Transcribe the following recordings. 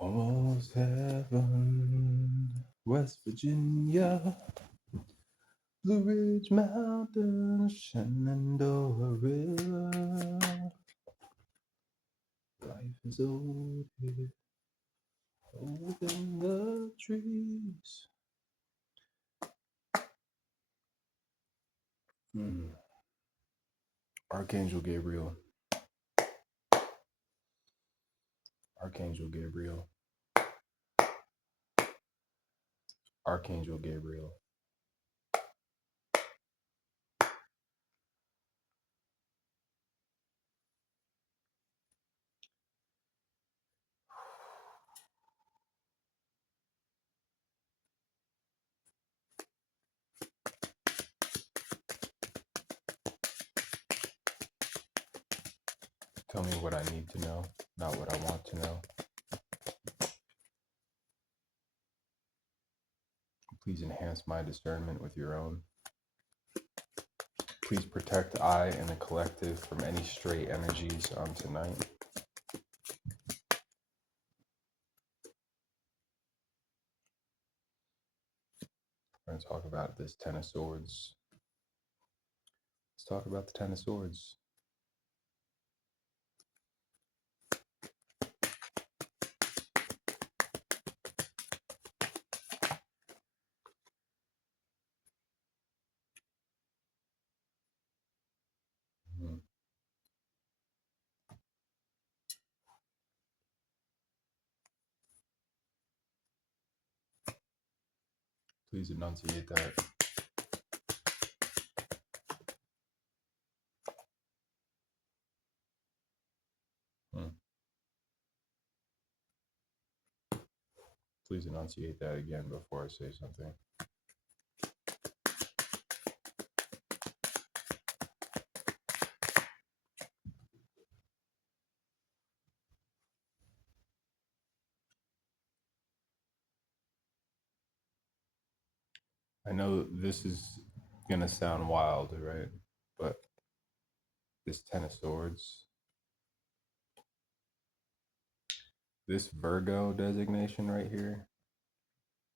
Almost heaven, West Virginia, Blue Ridge Mountains, Shenandoah River. Life is old here, old in the trees. Archangel Gabriel, Archangel Gabriel, Archangel Gabriel. Tell me what I need to know, not what I want to know. Please enhance my discernment with your own. Please protect I and the collective from any stray energies on tonight. We're going to talk about this Ten of Swords. Let's talk about the Ten of Swords. Please enunciate that. Please enunciate that again before I say something. I know this is going to sound wild, right? But this Ten of Swords, this Virgo designation right here,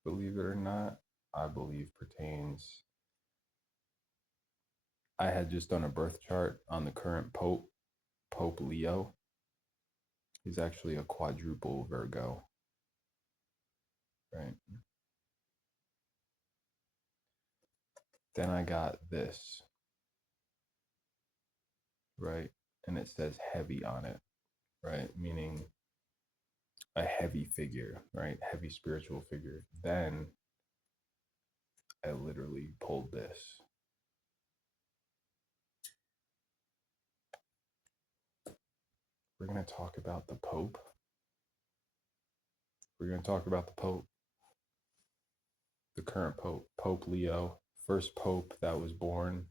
believe it or not, I believe pertains. I had just done a birth chart on the current Pope, Pope Leo. He's actually a quadruple Virgo, right? Then I got this, right? And it says heavy on it, right? Meaning a heavy figure, right? Heavy spiritual figure. Then I literally pulled this. We're going to talk about the Pope. We're going to talk about the Pope, the current Pope, Pope Leo, first Pope that was born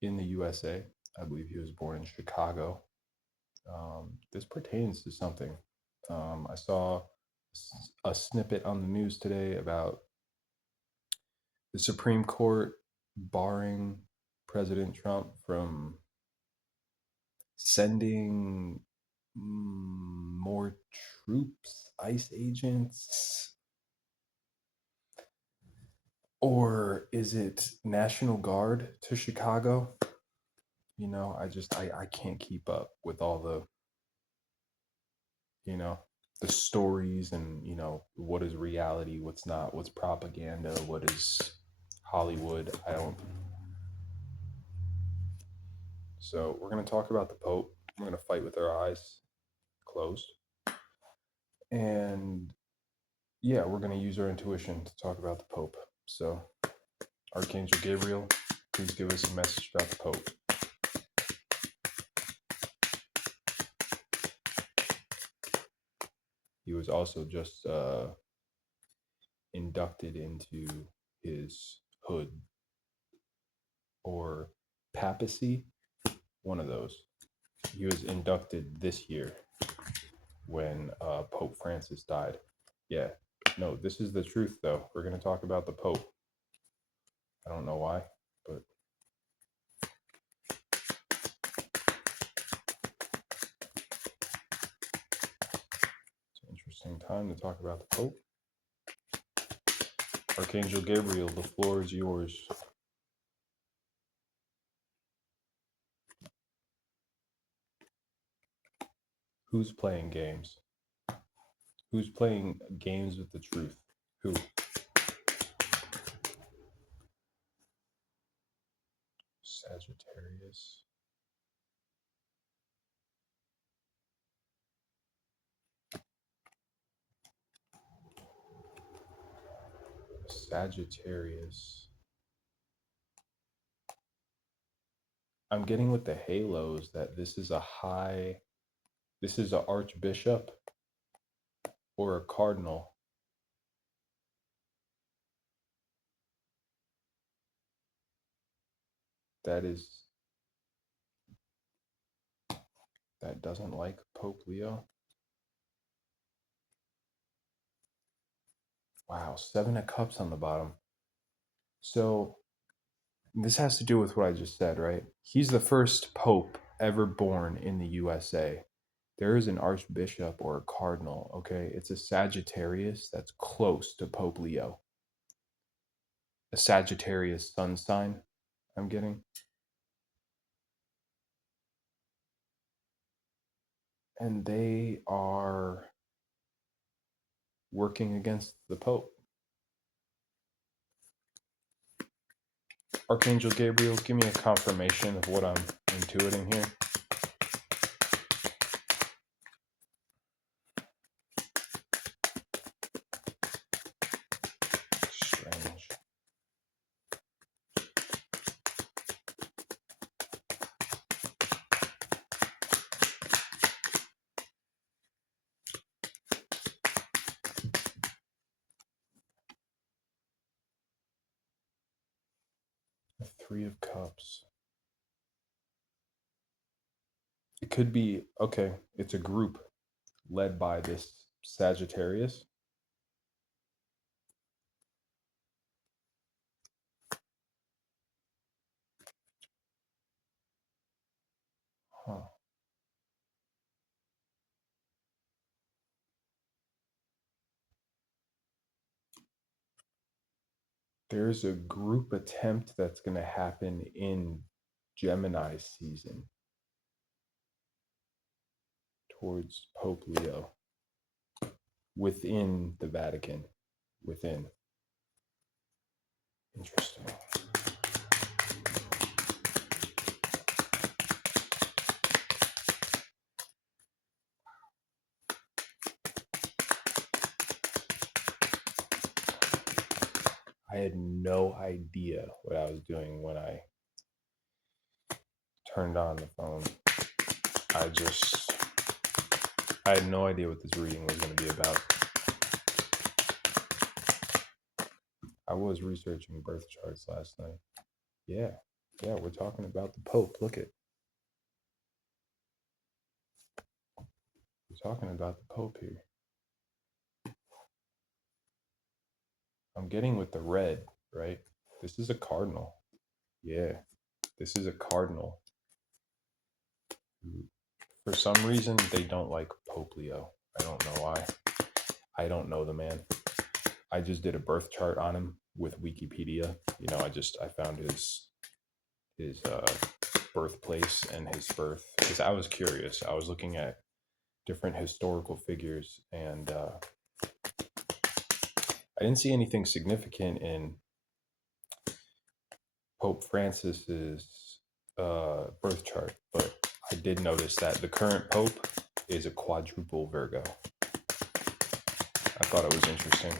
in the USA. I believe he was born in Chicago. This pertains to something. I saw a snippet on the news today about the Supreme Court barring President Trump from sending more troops, ICE agents, or is it National Guard to Chicago? You know, I can't keep up with all the, you know, the stories and, you know, what is reality, what's not, what's propaganda, what is Hollywood. I don't. So we're going to talk about the Pope. We're going to fight with our eyes closed. And yeah, we're going to use our intuition to talk about the Pope. So, Archangel Gabriel, please give us a message about the Pope. He was also just inducted into his hood or papacy, one of those. He was inducted this year when Pope Francis died. Yeah, no, this is the truth, though. We're going to talk about the Pope. I don't know why, but it's time to talk about the Pope. Archangel Gabriel, the floor is yours. Who's playing games? Who's playing games with the truth? Who? Sagittarius. Sagittarius. I'm getting with the halos that this is an archbishop or a cardinal. That doesn't like Pope Leo. Wow, 7 of Cups on the bottom. So this has to do with what I just said, right? He's the first Pope ever born in the USA. There is an archbishop or a cardinal, okay? It's a Sagittarius that's close to Pope Leo. A Sagittarius sun sign, I'm getting. And they are working against the Pope. Archangel Gabriel, give me a confirmation of what I'm intuiting here. Strange. The 3 of Cups. It could be, okay, it's a group led by this Sagittarius. Huh. There's a group attempt that's going to happen in Gemini season towards Pope Leo within the Vatican. Within. Interesting. I had no idea what I was doing when I turned on the phone. I had no idea what this reading was going to be about. I was researching birth charts last night. Yeah, we're talking about the Pope. Look it. We're talking about the Pope here. I'm getting with the red, right? This is a cardinal. Yeah, this is a cardinal. For some reason, they don't like Pope Leo. I don't know why. I don't know the man. I just did a birth chart on him with Wikipedia. I found his birthplace and his birth because I was curious. I was looking at different historical figures, and I didn't see anything significant in Pope Francis's birth chart, but I did notice that the current Pope is a quadruple Virgo. I thought it was interesting.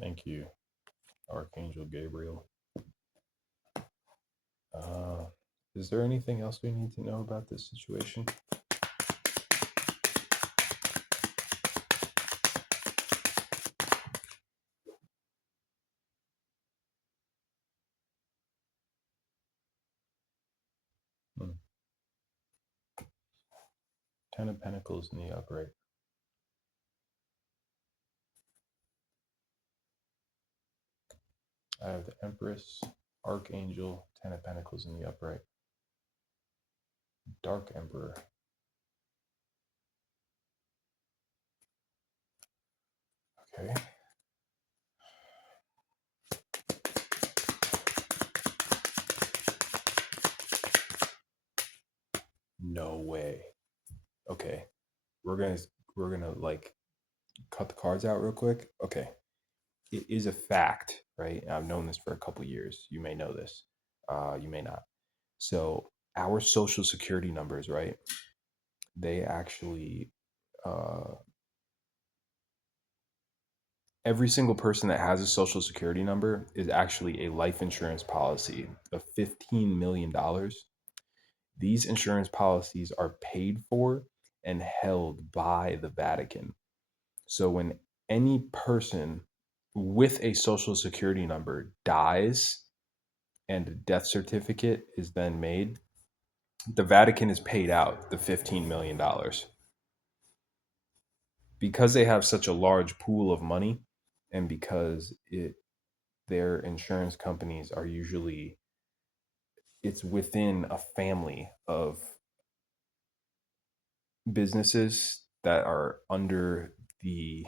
Thank you, Archangel Gabriel. Is there anything else we need to know about this situation? Ten of Pentacles in the upright. I have the Empress, Archangel, Ten of Pentacles in the upright. Dark Emperor. Okay. No way. Okay. We're gonna like cut the cards out real quick. Okay. It is a fact, right? I've known this for a couple years. You may know this. You may not. So our social security numbers, right? They actually every single person that has a social security number is actually a life insurance policy of $15 million. These insurance policies are paid for and held by the Vatican. So when any person with a social security number dies and a death certificate is then made, the Vatican is paid out the $15 million. Because they have such a large pool of money, and because their insurance companies are usually, it's within a family of businesses that are under the,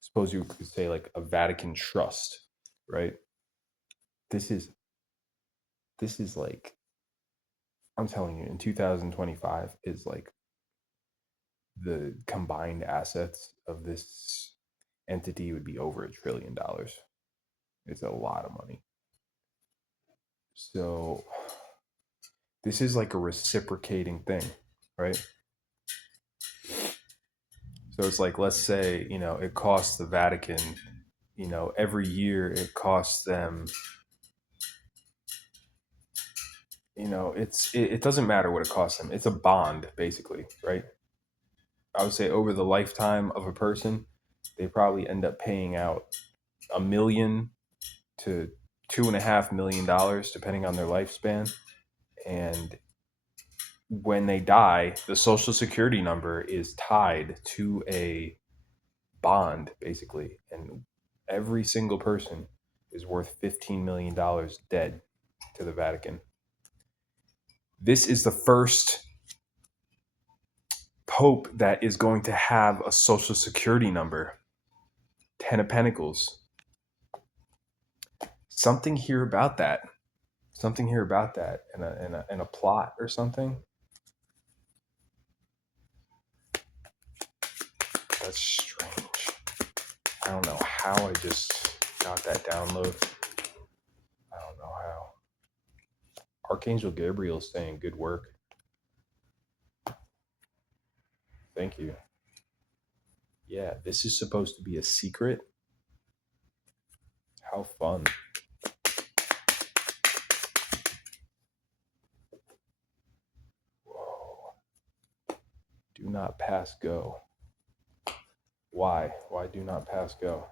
suppose you could say like a Vatican trust, right? This is like, I'm telling you, in 2025 is like the combined assets of this entity would be over $1 trillion. It's a lot of money. So this is like a reciprocating thing, right? So it's like, let's say, it costs the Vatican, every year it costs them, it doesn't matter what it costs them. It's a bond, basically, right? I would say over the lifetime of a person, they probably end up paying out $1 million to $2.5 million, depending on their lifespan. And when they die, the social security number is tied to a bond, basically. And every single person is worth $15 million dead to the Vatican. This is the first pope that is going to have a social security number. Ten of Pentacles. Something here about that. Something here about that in a plot or something. That's strange. I don't know how I just got that download. I don't know how. Archangel Gabriel is saying good work. Thank you. Yeah, this is supposed to be a secret. How fun. Whoa. Do not pass go. Why? Why do not pass go?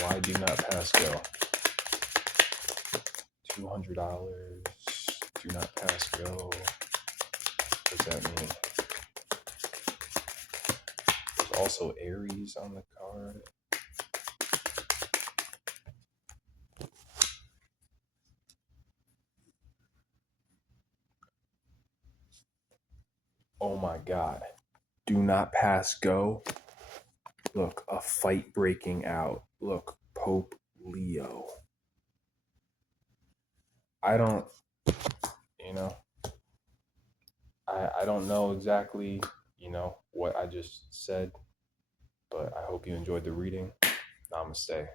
Why do not pass go? $200. Do not pass go. What does that mean? There's also Aries on the card. Oh my God. Do not pass go. Look, a fight breaking out. Look, Pope Leo. I don't, I don't know exactly, what I just said, but I hope you enjoyed the reading. Namaste.